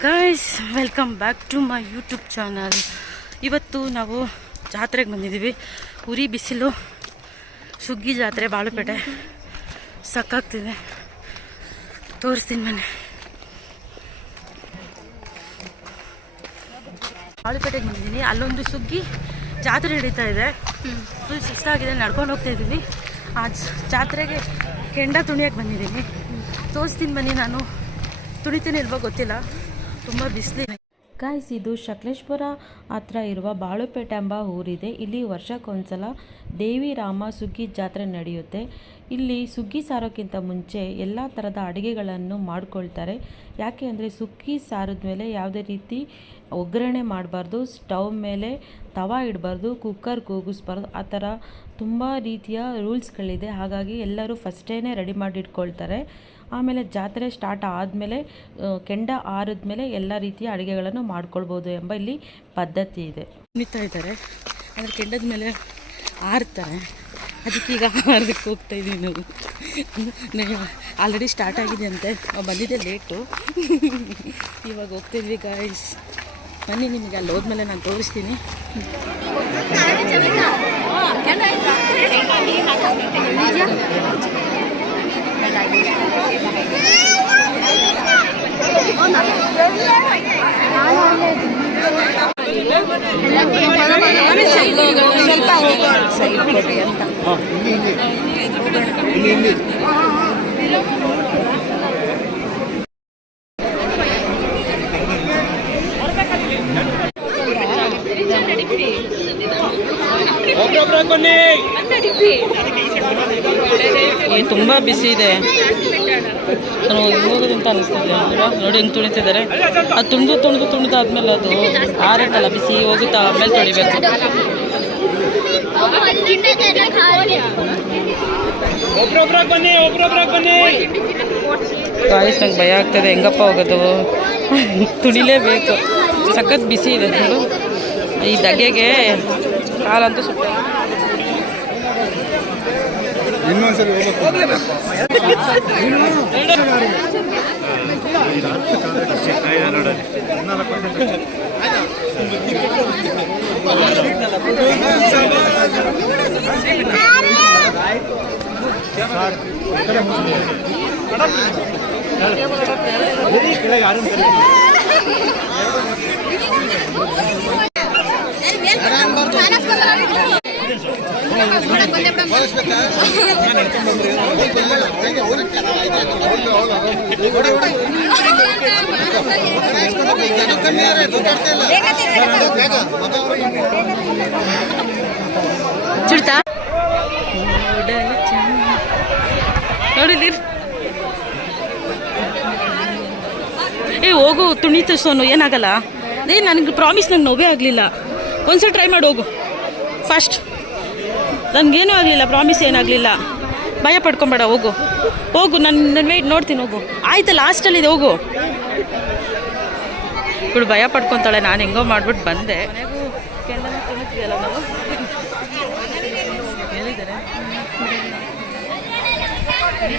Guys, welcome back to my YouTube channel. ಇವತ್ತು ನಾವು ಜಾತ್ರೆಗೆ ಬಂದಿದ್ದೀವಿ. ಉರಿ ಬಿಸಿಲು, ಸುಗ್ಗಿ ಜಾತ್ರೆ ಬಾಳುಪೇಟೆ. ಸಾಕಾಗ್ತಿದೆ, ತೋರಿಸ್ತೀನಿ ಮನೆ. ಬಾಳುಪೇಟೆಗೆ ಬಂದಿದ್ದೀನಿ. ಅಲ್ಲೊಂದು ಸುಗ್ಗಿ ಜಾತ್ರೆ ನಡೀತಾ ಇದೆ. ಫುಲ್ ಸುಸ್ತಾಗಿದೆ, ನಡ್ಕೊಂಡು ಹೋಗ್ತಾ ಇದ್ದೀವಿ. ಆ ಜಾತ್ರೆಗೆ ಕೆಂಡ ತುಣಿಯಕ್ಕೆ ಬಂದಿದ್ದೀನಿ. ತೋರಿಸ್ತೀನಿ ಬನ್ನಿ. ನಾನು ತುಣಿತೀನಿ ಇಲ್ವೋ ಗೊತ್ತಿಲ್ಲ, ತುಂಬ ಬಿಸಿಲಿದೆ. ಗಾಯ್ಸ್, ಇದು ಸಕಲೇಶಪುರ ಹತ್ರ ಇರುವ ಬಾಳುಪೇಟೆ ಎಂಬ ಊರಿದೆ. ಇಲ್ಲಿ ವರ್ಷಕ್ಕೊಂದ್ಸಲ ದೇವಿ ರಾಮ ಸುಗ್ಗಿ ಜಾತ್ರೆ ನಡೆಯುತ್ತೆ. ಇಲ್ಲಿ ಸುಗ್ಗಿ ಸಾರೋಕ್ಕಿಂತ ಮುಂಚೆ ಎಲ್ಲ ಥರದ ಅಡುಗೆಗಳನ್ನು ಮಾಡ್ಕೊಳ್ತಾರೆ. ಯಾಕೆ ಅಂದರೆ ಸುಗ್ಗಿ ಸಾರಿದ ಮೇಲೆ ಯಾವುದೇ ರೀತಿ ಒಗ್ಗರಣೆ ಮಾಡಬಾರ್ದು, ಸ್ಟವ್ ಮೇಲೆ ತವಾ ಇಡಬಾರ್ದು, ಕುಕ್ಕರ್ ಕೂಗಿಸ್ಬಾರ್ದು. ಆ ಥರ ತುಂಬ ರೀತಿಯ ರೂಲ್ಸ್ಗಳಿದೆ. ಹಾಗಾಗಿ ಎಲ್ಲರೂ ಫಸ್ಟೇ ರೆಡಿ ಮಾಡಿ ಇಟ್ಕೊಳ್ತಾರೆ. ಆಮೇಲೆ ಜಾತ್ರೆ ಸ್ಟಾರ್ಟ್ ಆದಮೇಲೆ ಕೆಂಡ ಆರಿದ್ಮೇಲೆ ಎಲ್ಲ ರೀತಿಯ ಅಡುಗೆಗಳನ್ನು ಮಾಡ್ಕೊಳ್ಬೋದು ಎಂಬ ಇಲ್ಲಿ ಪದ್ಧತಿ ಇದೆ. ಕುಣಿತಾ ಇದ್ದಾರೆ, ಅಂದರೆ ಕೆಂಡದ ಮೇಲೆ ಆರ್ತಾರೆ. ಅದಕ್ಕೀಗ ಆರೋದಕ್ಕೆ ಹೋಗ್ತಾ ಇದ್ದೀವಿ ನಾವು. ಆಲ್ರೆಡಿ ಸ್ಟಾರ್ಟ್ ಆಗಿದೆ ಅಂತೆ, ಬಂದಿದ್ದೆ ಲೇಟು. ಇವಾಗ ಹೋಗ್ತಿದ್ವಿ ಗಾಯ್ಸ್. ಬನ್ನಿ, ನಿಮಗೆ ಅಲ್ಲಿ ಹೋದ್ಮೇಲೆ ನಾನು ತೋರಿಸ್ತೀನಿ. ತುಂಬ ಬಿಸಿ ಇದೆ, ಹೋಗೋದಂತ ಅನಿಸ್ತದೆ. ನೋಡಿ ಹೆಂಗೆ ತುಣಿತಿದ್ದಾರೆ. ಅದು ತುಣಿದಾದ್ಮೇಲೆ ಅದು ಆರಟ್ಟಲ್ಲ, ಬಿಸಿ ಹೋಗುತ್ತಾ, ಆಮೇಲೆ ತೊಳಿಬೇಕು. ಗಾಯ್ಸ್, ನಂಗೆ ಭಯ ಆಗ್ತದೆ, ಹೆಂಗಪ್ಪ ಹೋಗೋದು. ತುಳಿಲೇಬೇಕು, ಸಖತ್ ಬಿಸಿ ಇದೆ. ನೋಡು, ಈ ದಗೆಗೆ ಕಾಲಂತೂ ಸುತ್ತ. ಇನ್ನೊಂದ್ಸರಿ ಚುಡ್ತಾ ನೋಡಿ. ಹೋಗು, ತುಣಿತು ಸೋನು, ಏನಾಗಲ್ಲ. ನನಗೆ ಪ್ರಾಮಿಸ್, ನಂಗೆ ನೋವೇ ಆಗಲಿಲ್ಲ. ಒಂದ್ಸಲ ಟ್ರೈ ಮಾಡಿ ಹೋಗು ಫಸ್ಟ್. ನನಗೇನೂ ಆಗಲಿಲ್ಲ, ಪ್ರಾಮಿಸ್ ಏನಾಗಲಿಲ್ಲ. ಭಯ ಪಡ್ಕೊಂಬೇಡ, ಹೋಗು ಹೋಗು. ನನ್ನ ವೆಯ್ಟ್ ನೋಡ್ತೀನಿ, ಹೋಗು. ಆಯ್ತು, ಲಾಸ್ಟಲ್ಲಿದೆ, ಹೋಗು. ಇವಳು ಭಯ ಪಡ್ಕೊತಾಳೆ. ನಾನು ಹೆಂಗೋ ಮಾಡ್ಬಿಟ್ಟು ಬಂದೆ. ತುಣಿತೀವಲ್ಲ ನಾವು. ಹೇಳಿದ್ದಾರೆ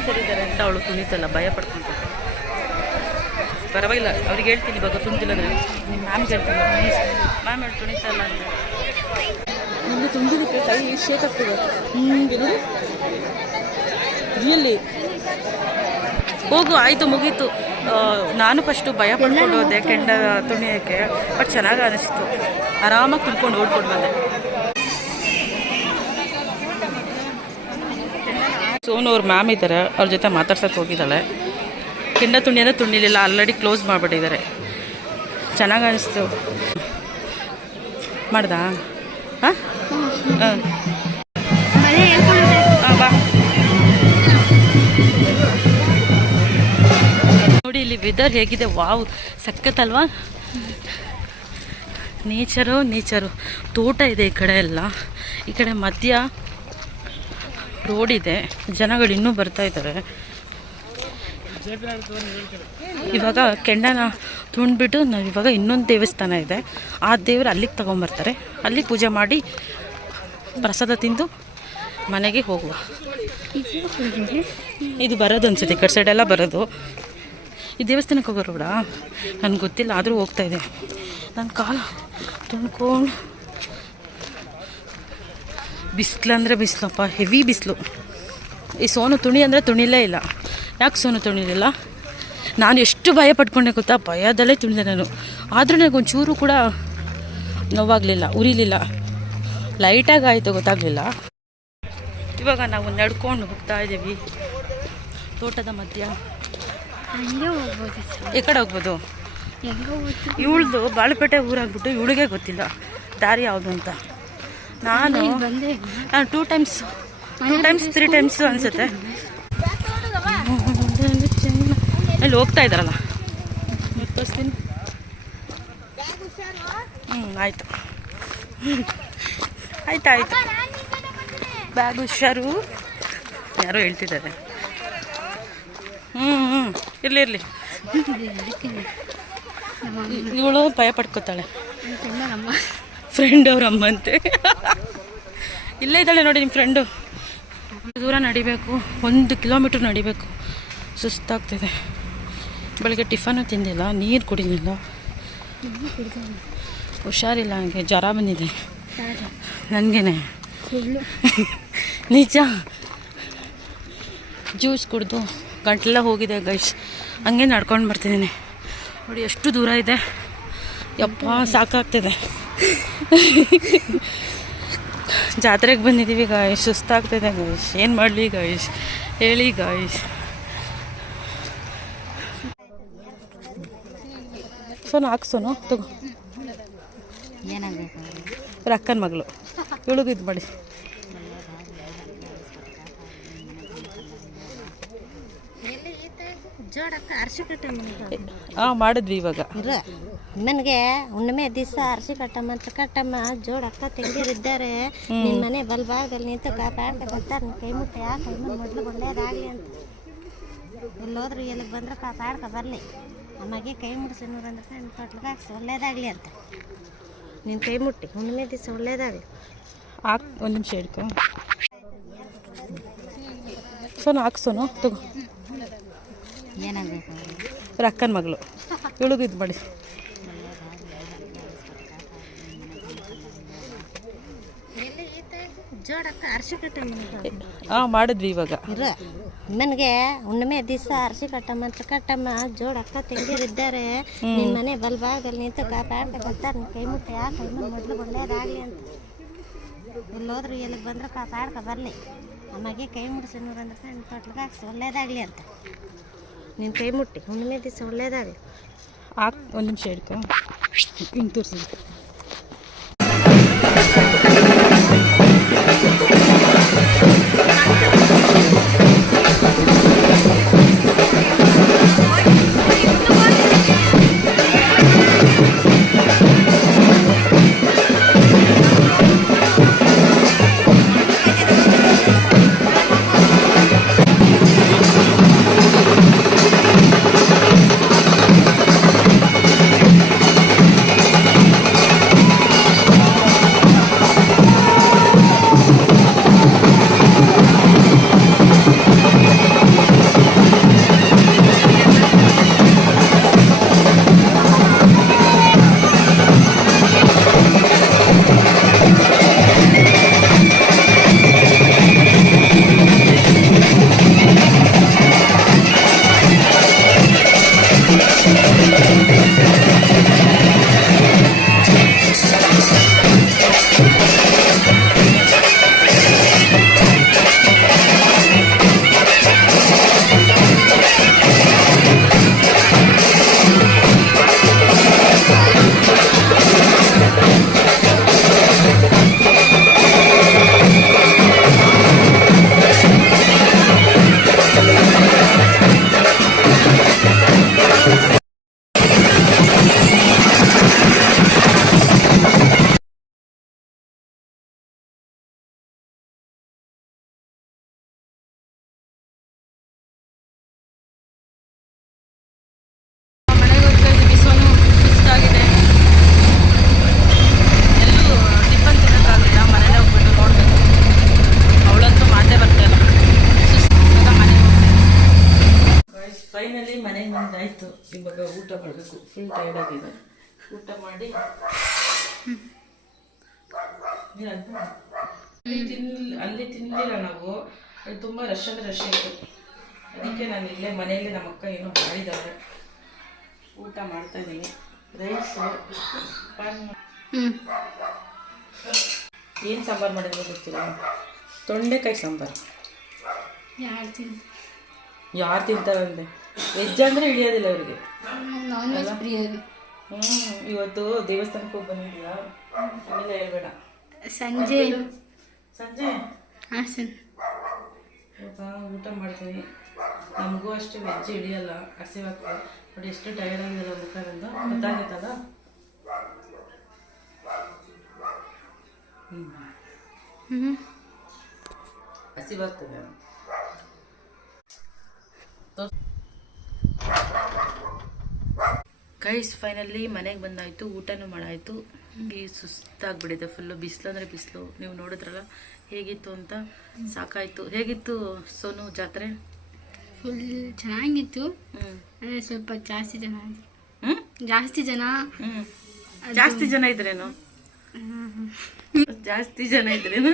ತುಣಿತಾರೆ ಅಂತ, ಅವಳು ತುಣಿತಲ್ಲ, ಭಯ ಪಡ್ಕೊಂತಾಳೆ. ಪರವಾಗಿಲ್ಲ, ಅವ್ರಿಗೆ ಹೇಳ್ತೀನಿ ಇವಾಗ ತುಂಬಿಲ್ಲದ್ರೆ. ಮ್ಯಾಮ್ಗೆ ಹೇಳ್ತೀನಿ, ಮ್ಯಾಮ್ ಹೇಳಿ ತುಣಿತಲ್ಲ ಅಂತ. ನಿಮಗೆ ತುಂಬಿದಕ್ಕೆ ಕೈ ಶೇಕ್ ಆಗ್ತದೆ. ನೋಡಿ, ರಿಯಲ್ಲಿ ಹೋಗು. ಆಯಿತು, ಮುಗೀತು. ನಾನು ಫಸ್ಟು ಭಯ ಪಡ್ಕೊಂಡು ಹೋದೆ ಕೆಂಡ ತುಣಿಯೋಕ್ಕೆ. ಬಟ್ ಚೆನ್ನಾಗಿ ಅನಿಸ್ತು. ಆರಾಮಾಗಿ ತುಂಬ್ಕೊಂಡು ಓಡ್ಕೊಂಡು ಬಂದೆ. ಸೋನು ಅವ್ರ ಮ್ಯಾಮ್ ಇದ್ದಾರೆ, ಅವ್ರ ಜೊತೆ ಮಾತಾಡ್ಸೋಕ್ಕೆ ಹೋಗಿದ್ದಾಳೆ. ಕೆಂಡ ತುಣಿಯೋದೇ ತುಣಿಲಿಲ್ಲ, ಆಲ್ರೆಡಿ ಕ್ಲೋಸ್ ಮಾಡಿಬಿಟ್ಟಿದ್ದಾರೆ. ಚೆನ್ನಾಗಿ ಅನಿಸ್ತು. ಮಾಡ್ದಾ? ಹಾಂ ಹಾಂ, ಬಾ. ನೋಡಿ ಇಲ್ಲಿ ವೆದರ್ ಹೇಗಿದೆ. ವಾವ್, ಸಖತ್ತಲ್ವಾ. ನೇಚರು. ತೋಟ ಇದೆ ಈ ಕಡೆ ಎಲ್ಲ. ಈ ಕಡೆ ಮಧ್ಯ ರೋಡ್ ಇದೆ. ಜನಗಳು ಇನ್ನೂ ಬರ್ತಾ ಇದ್ದಾರೆ. ಇವಾಗ ಕೆಂಡನ ತುಂಡ್ಬಿಟ್ಟು ನಾವು ಇವಾಗ ಇನ್ನೊಂದು ದೇವಸ್ಥಾನ ಇದೆ, ಆ ದೇವರು ಅಲ್ಲಿಗೆ ತಗೊಂಬರ್ತಾರೆ. ಅಲ್ಲಿ ಪೂಜೆ ಮಾಡಿ ಪ್ರಸಾದ ತಿಂದು ಮನೆಗೆ ಹೋಗುವ. ಇದು ಬರೋದು ಅನ್ಸುತ್ತೆ, ಈ ಕಡೆ ಸೈಡೆಲ್ಲ ಬರೋದು. ಈ ದೇವಸ್ಥಾನಕ್ಕೆ ಹೋಗೋ ರೋಡ ನನಗೆ ಗೊತ್ತಿಲ್ಲ, ಆದರೂ ಹೋಗ್ತಾಯಿದೆ. ನನ್ನ ಕಾಲ ತುಂಬ್ಕೊಂಡು ಬಿಸಿಲಂದರೆ ಬಿಸಿಲಪ್ಪ, ಹೆವಿ ಬಿಸಿಲು. ಈ ಸೋನು ತುಣಿ ಅಂದರೆ ತುಣಿಲೇ ಇಲ್ಲ. ಯಾಕೆ ಸೋನು ತುಣಿಲಿಲ್ಲ? ನಾನು ಎಷ್ಟು ಭಯ ಪಟ್ಕೊಂಡೆ ಗೊತ್ತಾ, ಭಯದಲ್ಲೇ ತುಣಿದೆ ನಾನು. ಆದರೂ ನನಗೊಂಚೂರು ಕೂಡ ನೋವಾಗಲಿಲ್ಲ, ಉರಿಲಿಲ್ಲ, ಲೈಟಾಗಿ ಆಯಿತು, ಗೊತ್ತಾಗಲಿಲ್ಲ. ಇವಾಗ ನಾವು ನಡ್ಕೊಂಡು ಹೋಗ್ತಾ ಇದ್ದೀವಿ ತೋಟದ ಮಧ್ಯ. ಈ ಕಡೆ ಹೋಗ್ಬೋದು. ಇವಳ್ದು ಬಾಳುಪೇಟೆ ಊರಾಗ್ಬಿಟ್ಟು ಇವಳಿಗೆ ಗೊತ್ತಿಲ್ಲ ದಾರಿ ಯಾವುದು ಅಂತ. ನಾನು 2 ಟೈಮ್ಸ್ 3 ಟೈಮ್ಸ್ ಅನಿಸುತ್ತೆ ಅಲ್ಲಿ ಹೋಗ್ತಾ ಇದ್ದಾರಲ್ಲ, ತೋರಿಸ್ತೀನಿ. ಆಯಿತು ಆಯ್ತು ಬ್ಯಾಗ್ ಹುಷಾರು, ಯಾರೋ ಹೇಳ್ತಿದ್ದಾರೆ. ಇರಲಿ ಇವಳು ಭಯ ಪಡ್ಕೋತಾಳೆ. ಫ್ರೆಂಡ್ ಅವ್ರ ಅಮ್ಮ ಅಂತೆ. ಇಲ್ಲೇ ಇದ್ದಾಳೆ ನೋಡಿ ನಿಮ್ಮ ಫ್ರೆಂಡು. ದೂರ ನಡಿಬೇಕು, 1 ಕಿಲೋಮೀಟ್ರ್ ನಡಿಬೇಕು. ಸುಸ್ತಾಗ್ತಿದೆ. ಬೆಳಗ್ಗೆ ಟಿಫನು ತಿಂದಿಲ್ಲ, ನೀರು ಕುಡಿಲಿಲ್ಲ, ಹುಷಾರಿಲ್ಲ, ನನಗೆ ಜ್ವರ ಬಂದಿದೆ ನನಗೇನೆ. ನಿಜ, ಜ್ಯೂಸ್ ಕುಡಿದು ಗಂಟಲೆಲ್ಲ ಹೋಗಿದೆ ಗೈಸ್. ಹಂಗೆ ನಡ್ಕೊಂಡು ಬರ್ತಿದ್ದೀನಿ ನೋಡಿ, ಎಷ್ಟು ದೂರ ಇದೆ ಯಪ್ಪ, ಸಾಕಾಗ್ತಿದೆ. ಜಾತ್ರೆಗೆ ಬಂದಿದ್ದೀವಿ ಗಾಯ್ಸ್, ಸುಸ್ತಾಗ್ತಿದೆ ಗಾಯ್ಸ್. ಏನು ಮಾಡಲಿ ಗಾಯ್ಸ್, ಹೇಳಿ ಗಾಯ್ಸ್. ಸೋನು ಹಾಕ್ಸೋನು ತಗೋ, ಏನಾಗಬೇಕು ಅಕ್ಕನ ಮಗಳು, ಇವಳಿಗೂ ಇದು ಮಾಡಿ. ಮಾಡಿದ್ವಿ ಇವಾಗ. ನನಗೆ ಹುಣ್ಣಿಮೆ ದಿವಸ ಅರಸಿ ಕಟ್ಟಮ್ಮ ಜೋಡಕ್ಕ ತೆಗೆದಿದ್ದಾರೆ. ನಿನ್ನ ಮನೆ ಬಲ್ಭಾಗದಲ್ಲಿ ನಿಂತು ಕಾಪಾಡ್ತಾ ಬರ್ತಾರೆ. ಕೈ ಮುಟ್ಟಿ ಆ ಕೈ ಮೊದಲು ಒಳ್ಳೇದಾಗಲಿ ಅಂತ. ಎಲ್ಲೋದ್ರು ಎಲ್ಲಿಗೆ ಬಂದ್ರೆ ಕಾಪಾಡ್ಕ ಬರಲಿ. ನಮಗೆ ಕೈ ಮುಡಿಸಿ ನೂರಂದ್ರೆ ನನ್ನ ತೊಟ್ಲಿಗೆ ಹಾಕ್ಸಿ ಒಳ್ಳೇದಾಗಲಿ ಅಂತ. ನಿನ್ನ ಕೈ ಮುಟ್ಟಿ ಹುಣ್ಣಿಮೆ ದಿವಸ ಒಳ್ಳೇದಾಗಲಿ. ಒಂದು ನಿಮಿಷ ಇಡ್ಕೊ. ಸೋನು ಹಾಕ್ಸೋನು ತಗೋ, ಏನಾಗಬೇಕು ಅಕ್ಕನ ಮಗಳು, ಇವಳಿಗೂ ಇದು ಮಾಡಿ. ಜೋಡಕ್ಕ ಅರಸಿ ಮಾಡಿದ್ವಿ ಇವಾಗ. ನನಗೆ ಹುಣ್ಣಿಮೆ ದಿವಸ ಅರಸಿ ಕಟ್ಟಮ್ಮ ಜೋಡಕ್ಕ ತೆಗೆದಿದ್ದಾರೆ. ನಿನ್ನ ಮನೆ ಬಲ್ಭಾಗದಲ್ಲಿ ನಿಂತು ಕಾಪಾಡ್ತಾ ಬರ್ತಾರೆ. ಕೈ ಮುಟ್ಟಿ ಆ ಕೈ ಮೊದಲು ಒಳ್ಳೇದಾಗಲಿ ಅಂತ. ಎಲ್ಲೋದ್ರು ಎಲ್ಲಿಗೆ ಬಂದ್ರೆ ಕಾಪಾಡ್ಕ ಬರಲಿ. ನಮಗೆ ಕೈ ಮುಡಿಸಿ ನೂರಂದ್ರೆ ನನ್ನ ತೊಟ್ಲಿಗೆ ಹಾಕ್ಸಿ ಒಳ್ಳೇದಾಗಲಿ ಅಂತ. ನಿನ್ನ ಕೈ ಮುಟ್ಟಿ ಹುಣ್ಣಿಮೆ ದಿವಸ ಒಳ್ಳೇದಾಗಲಿ. ಒಂದು ನಿಮಿಷ ಇಡ್ಕೊ, ಹಿಂಗೆ ತೋರಿಸಿ. ಫುಲ್ ಟೈರ್ಡ್ ಆಗಿದೆ. ಊಟ ಮಾಡಿ ಅಲ್ಲಿ ತಿನ್ನಲಿಲ್ಲ ನಾವು. ಅಲ್ಲಿ ತುಂಬ ರಶ್ ಅಂದರೆ ರಶ್ ಇತ್ತು. ಅದಕ್ಕೆ ನಾನು ಇಲ್ಲೇ ಮನೆಯಲ್ಲೇ ನಮ್ಮ ಅಕ್ಕ ಏನೋ ಮಾಡಿದ್ದಾರೆ, ಊಟ ಮಾಡ್ತಾಯಿದ್ದೀನಿ. ರೈಸು ಏನು ಸಾಂಬಾರು ಮಾಡಿದ್ರೆ ಗೊತ್ತಿಲ್ಲ, ತೊಂಡೆಕಾಯಿ ಸಾಂಬಾರು. ಯಾರು ತಿಂತಾರಂತೆ? ವೆಜ್ ಅಂದರೆ ಹಿಡಿಯೋದಿಲ್ಲ ಅವ್ರಿಗೆ. ಇವತ್ತು ದೇವಸ್ಥಾನಕ್ಕೆ ಹೋಗಿ ಬಂದಿದ್ದೀರಾ? ಆಮೇಲೆ ಹೇಳ್ಬೇಡ. ಸಂಜೆ ಹಾಂ ಸರ್, ಇವಾಗ ಊಟ ಮಾಡ್ತೀನಿ. ನಮಗೂ ಅಷ್ಟೇ ವೆಜ್ ಹಿಡಿಯಲ್ಲ, ಹಸಿವಾಗ್ತದೆ. ಬಟ್ ಎಷ್ಟು ಟೈರ್ಡ್ ಆಗಿದೆಲ್ಲ ಮುಖದಿಂದ ಗೊತ್ತಾಗತ್ತಲ್ಲ. ಹಸಿವಾಗ್ತದೆ. ಗೈಸ್ ಫೈನಲಿ ಮನೆಗೆ ಬಂದಾಯಿತು, ಊಟನೂ ಮಾಡಾಯಿತು. ಈ ಸುಸ್ತಾಗ್ಬಿಟ್ಟಿದೆ ಫುಲ್ಲು. ಬಿಸಿಲು ಅಂದರೆ ಬಿಸಿಲು. ನೀವು ನೋಡಿದ್ರಲ್ಲ ಹೇಗಿತ್ತು ಅಂತ, ಸಾಕಾಯಿತು. ಹೇಗಿತ್ತು ಸೋನು ಜಾತ್ರೆ? ಫುಲ್ ಚೆನ್ನಾಗಿತ್ತು. ಸ್ವಲ್ಪ ಜಾಸ್ತಿ ಜನ ಜಾಸ್ತಿ ಜನ ಇದ್ರೇನು? ಜಾಸ್ತಿ ಜನ ಇದ್ರೇನು?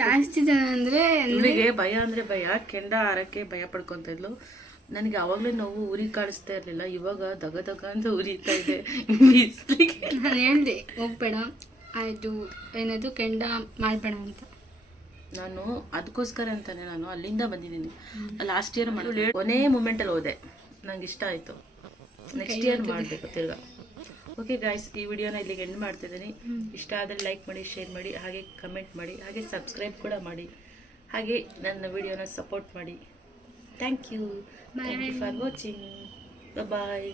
ಜಾಸ್ತಿ ಜನ ಅಂದರೆ ಇವಳಿಗೆ ಭಯ ಅಂದರೆ ಭಯ. ಕೆಂಡ ಹಾರಕ್ಕೆ ಭಯ ಪಡ್ಕೊತ ಇದ್ಲು. ನನಗೆ ಆವಾಗಲೇ ನೋವು ಉರಿ ಕಾಣಿಸ್ತಾ ಇರಲಿಲ್ಲ. ಇವಾಗ ದಗ ದಗ ಅಂತ ಉರಿತಾ ಇದೆ ಬಿಸಿಲಿಗೆ. ನಾನು ಹೇಳ್ದೆ ಹೋಗ್ಬೇಡ, ಆಯಿತು ಏನದು ಕೆಂಡ ಮಾಡಬೇಡ ಅಂತ. ನಾನು ಅದಕ್ಕೋಸ್ಕರ ಅಂತಾನೆ ನಾನು ಅಲ್ಲಿಂದ ಬಂದಿದ್ದೀನಿ. ಲಾಸ್ಟ್ ಇಯರ್ ಮಾಡಿ ಕೊನೆ ಮೂಮೆಂಟಲ್ಲಿ ಹೋದೆ, ನಂಗೆ ಇಷ್ಟ ಆಯಿತು. ನೆಕ್ಸ್ಟ್ ಇಯರ್ ಮಾಡಬೇಕು ತಿರ್ಗಾ. ಓಕೆ ಗಾಯ್ಸ್, ಈ ವಿಡಿಯೋನ ಇಲ್ಲಿಗೆ ಎಂಡ್ ಮಾಡ್ತಿದ್ದೀನಿ. ಇಷ್ಟ ಆದರೆ ಲೈಕ್ ಮಾಡಿ, ಶೇರ್ ಮಾಡಿ, ಹಾಗೆ ಕಮೆಂಟ್ ಮಾಡಿ, ಹಾಗೆ ಸಬ್ಸ್ಕ್ರೈಬ್ ಕೂಡ ಮಾಡಿ, ಹಾಗೆ ನನ್ನ ವಿಡಿಯೋನ ಸಪೋರ್ಟ್ ಮಾಡಿ. Thank you for watching. Bye.